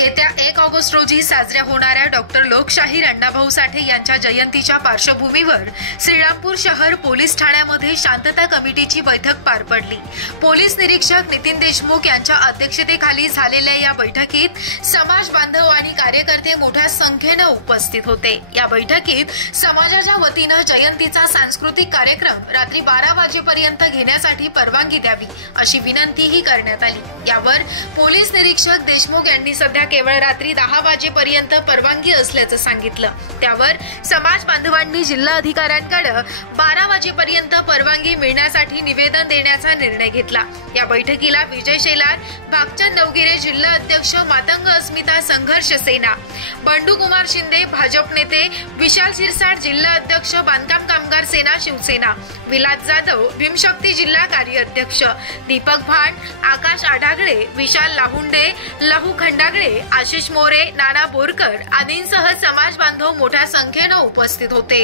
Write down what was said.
येत्या 1 ऑगस्ट रोजी साजऱ्या होणाऱ्या डॉक्टर लोकशाहीर अण्णाभाऊ साठे यांच्या जयंतीच्या पार्श्वभूमीवर श्रीरामपूर शहर पोलीस ठाण्यामध्ये शांतता कमिटीची बैठक पार पडली। पोलीस निरीक्षक नितीन देशमुख यांच्या अध्यक्षतेखाली झालेल्या या बैठकीत समाज बांधव आणि कार्यकर्ते मोठ्या संख्येने उपस्थित होते। या बैठकीत समाजाच्या वतीने जयंतीचा सांस्कृतिक कार्यक्रम रात्री 12 वाजेपर्यंत घेण्यासाठी परवानगी द्यावी अशी विनंतीही करण्यात आली। यावर पोलीस निरीक्षक देशमुख यांनी सध्या केवळ रात्री 10 वाजेपर्यंत परवानगी असल्याचं सांगितलं। त्यावर समाज बांधवांनी जिल्हा अधिकाऱ्यांकडे 12 वाजेपर्यंत परवानगी मिळण्यासाठी निवेदन देण्याचा निर्णय घेतला। या बैठकीला विजय शेलार, भागचंद नवगिरे जिल्हा अध्यक्ष, मातंग अस्मिता संघर्ष सेना, बंडू कुमार शिंदे भाजप नेते, विशाल सिरसाट जिल्हा अध्यक्ष, बांधकाम कामगार सेना शिवसेना, विलास जाधव भीमशक्ती जिल्हा कार्याध्यक्ष, दीपक भाट, आकाश आढागळे, विशाल लाहुंडे, लहू खंडागळे, आशिष मोरे, नाना बोरकर आदींसह समाज बांधव मोठ्या संख्येने उपस्थित होते।